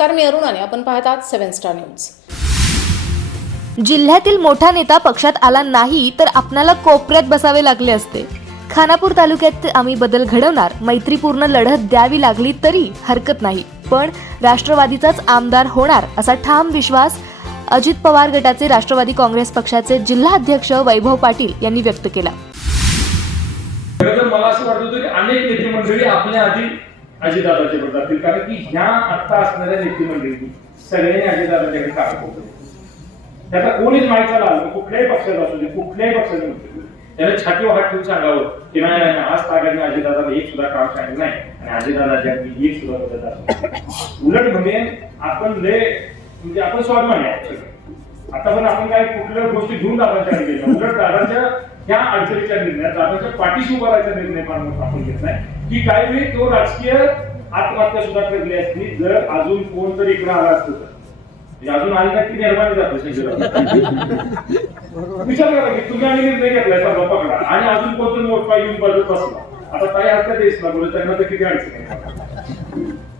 नमस्कार मी अरुण आणि आपण पाहत आहात सेव्हन स्टार न्यूज. जिल्ह्यातील मोठा नेता पक्षात आला नाही तर आपणाला कोपऱ्यात बसावे लागले असते. खानापूर तालुक्यात आम्ही बदल घडवणार मैत्रीपूर्ण लढत द्यावी लागली तरी हरकत नाही. पण राष्ट्रवादीचाच आमदार होणार असा ठाम विश्वास अजित पवार गटाचे राष्ट्रवादी काँग्रेस पक्षाचे जिल्हाध्यक्ष वैभव पाटील यांनी व्यक्त केला. मला असं वाटत होतं की अनेक नेते मंडळी आपल्या आधी अजितदादाचे जातील कारण की ह्या आता असणाऱ्या नेतेमंडळी सगळ्यांनी अजितदादाच्याकडे काम होतं त्याचा कोणीच माहिती आला. कुठल्याही पक्षाचा असू दे कुठल्याही पक्षाचा त्याला छाती हात ठेवून सांगावं की नाही नाही, आज तागाने अजितदादा एक सुद्धा काम सांगितलं नाही आणि अजितदादाच्या मी एक सुद्धा मदत उलट म्हणजे आपण लय म्हणजे आपण स्वाभिमानी आहे आता पण आपण काय कुठल्या गोष्टी घेऊन दादांच्या उलट दादाच्या ह्या अडचणीच्या निर्णयात दादाच्या पाठीशी उभा राहायचा निर्णय मोठा आपण घेत नाही. की काही वेळी तो राजकीय आत्महत्या सुद्धा ठरली असती जर अजून कोण तरी इकडे आला असतो तर. म्हणजे अजून आली का ती निर्माण जातो विचार करा की तुम्ही आणि निर्णय घेतलाय सर्व पकडा. आणि अजून कोणतं मोठा येऊन बदल बसला. आता काही हरकत देसला बोलत त्यांना तर किती अडचण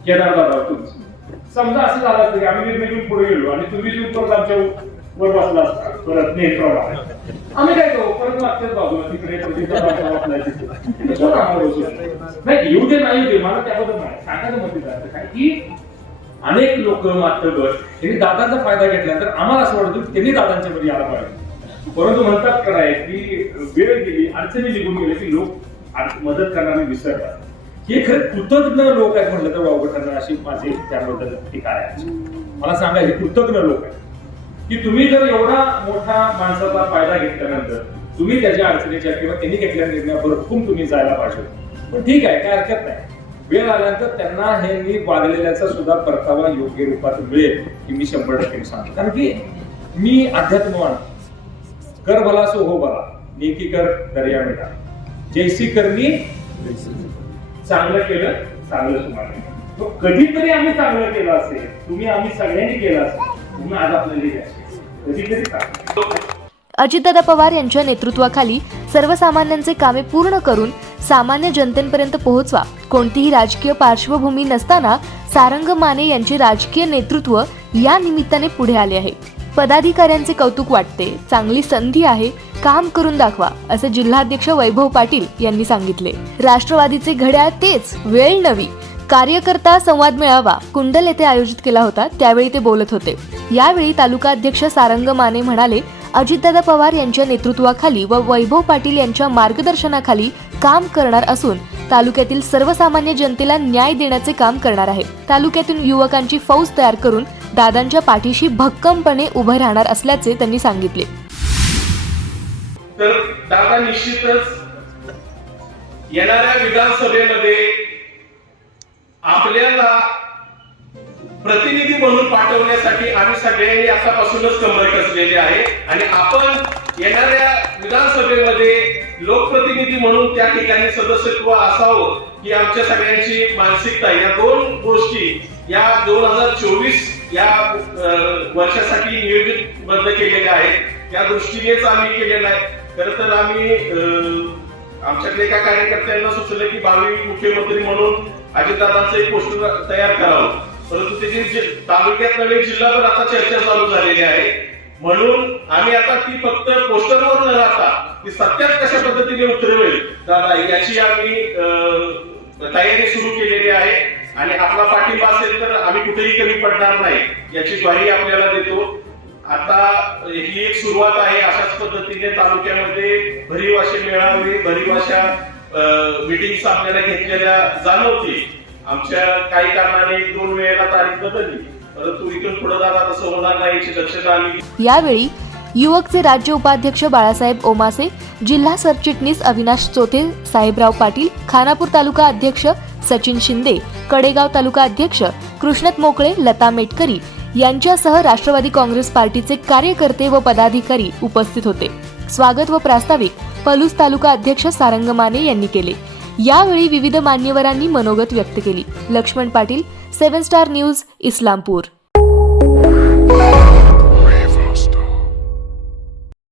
केदार दादा तुमची समजा असं झालं असतं की आम्ही निर्णय घेऊन पुढे गेलो आणि तुम्ही येऊन परत आमच्या वर बसला असता. परत नेत्राला आम्ही काय करू? परत मागच्याच बाजूला तिकडे नाही येऊ दे नाही येऊ दे मला त्याबद्दल नाही. सांगायचं म्हणजे मत काय? की अनेक लोक मात्र गट त्यांनी दादांचा फायदा घेतल्यानंतर आम्हाला असं वाटतं की त्यांनी दादांच्या मध्ये यायला पाहिजे. परंतु म्हणतात काय की वेळ गेली अडचणी निघून गेले की लोक मदत करणारे विसरतात. हे खरं कृतज्ञ लोक आहेत म्हटलं तर वावगटांना अशी माझी त्याबद्दल टीका आहे. मला सांगा हे कृतज्ञ लोक आहेत. की तुम्ही जर एवढा मोठा माणसाचा फायदा घेतल्यानंतर तुम्ही त्याच्या अडचणीच्या किंवा त्यांनी घेतलेल्या निर्णयावर भरपूर तुम्ही जायला पाहिजे. पण ठीक आहे काय हरकत नाही. वेळ आल्यानंतर त्यांना हे मी वागलेल्याचा सुद्धा परतावा योग्य रूपात मिळेल की मी शंभर टक्के सांगतो. कारण की मी अध्यात्मवान. कर भला सो हो भला. नेकी कर दर्या मिटा. जैसी करणी चांगलं केलं चांगलं तुम्हाला कधीतरी आम्ही चांगलं केलं असेल तुम्ही आम्ही सगळ्यांनी केलं असेल तुम्ही आज आपल्याला अजितदादा पवार यांच्या नेतृत्वाखाली सर्वसामान्यांचे कामे पूर्ण करून सामान्य जनतेपर्यंत पोहोचवा. कोणतीही राजकीय पार्श्वभूमी नसताना सारंग माने यांचे राजकीय नेतृत्व या निमित्ताने पुढे आले आहे. पदाधिकाऱ्यांचे कौतुक वाटते. चांगली संधी आहे. काम करून दाखवा असे जिल्हाध्यक्ष वैभव पाटील यांनी सांगितले. राष्ट्रवादीचे घड्याळ तेच वेळ नवी. कार्यकर्ता संवाद मेळावा कुंडल येथे आयोजित केला होता त्यावेळी ते बोलत होते. यावेळी तालुका अध्यक्ष सारंग माने म्हणाले अजितदादा पवार यांच्या नेतृत्वाखाली व वैभव पाटील यांच्या मार्गदर्शनाखाली काम करणार असून तालुक्यातील सर्वसामान्य जनतेला न्याय देण्याचे काम करणार आहे. तालुक्यातून युवकांची फौज तयार करून दादांच्या पाठीशी भक्कमपणे उभे राहणार असल्याचे त्यांनी सांगितले. तर दादा निश्चितच येणाऱ्या विधानसभेमध्ये आपल्याला प्रतिनिधी म्हणून पाठवण्यासाठी आम्ही सगळ्यांनी आतापासूनच कंबर कसलेले आहे. आणि आपण येणाऱ्या विधानसभेमध्ये लोकप्रतिनिधी म्हणून त्या ठिकाणी सदस्यत्व असावं ही आमच्या सगळ्यांची मानसिकता या दोन गोष्टी या दोन हजार चोवीस या वर्षासाठी नियोजित बंद केलेल्या आहेत. या दृष्टीनेच आम्ही केलेलं आहे. खरं तर आम्ही अं, आमच्याकडे एका कार्यकर्त्यांना सुचलं की भावी मुख्यमंत्री म्हणून अजितदादांचं एक पोस्टर तयार करावं. परंतु त्याची तालुक्यात नवीन जिल्हाभर आता चर्चा चालू झालेली आहे. म्हणून आम्ही आता ती फक्त पोस्टरवर न राहता ती सत्यात कशा पद्धतीने उतरवेल दादा याची आम्ही अं, तयारी सुरू केलेली आहे. आणि आपला पाठिंबा असेल तर आम्ही कुठेही कमी पडणार नाही याची ग्वाही आपल्याला देतो. आता ही एक सुरुवात आहे अशाच पद्धतीने तालुक्यामध्ये भरीव असे मेळावे भरीव अशा मिटिंग आपल्याला घेतलेल्या जाणवतील. आमच्या काही कारणाने दोन वेळेला तारीख बदलली. परंतु इथून पुढे जाता तसं होणार नाही याची दक्षता आम्ही यावेळी युवकचे राज्य उपाध्यक्ष बाळासाहेब ओमासे जिल्हा सरचिटणीस अविनाश चोथे साहेबराव पाटील खानापूर तालुका अध्यक्ष सचिन शिंदे कडेगाव तालुका अध्यक्ष कृष्णत मोकळे लता मेटकरी यांच्यासह राष्ट्रवादी काँग्रेस पार्टीचे कार्यकर्ते व पदाधिकारी उपस्थित होते. स्वागत व प्रास्ताविक पलूस तालुका अध्यक्ष सारंग माने यांनी केले. यावेळी विविध मान्यवरांनी मनोगत व्यक्त केली. Laxman Patil seven star news Islampur.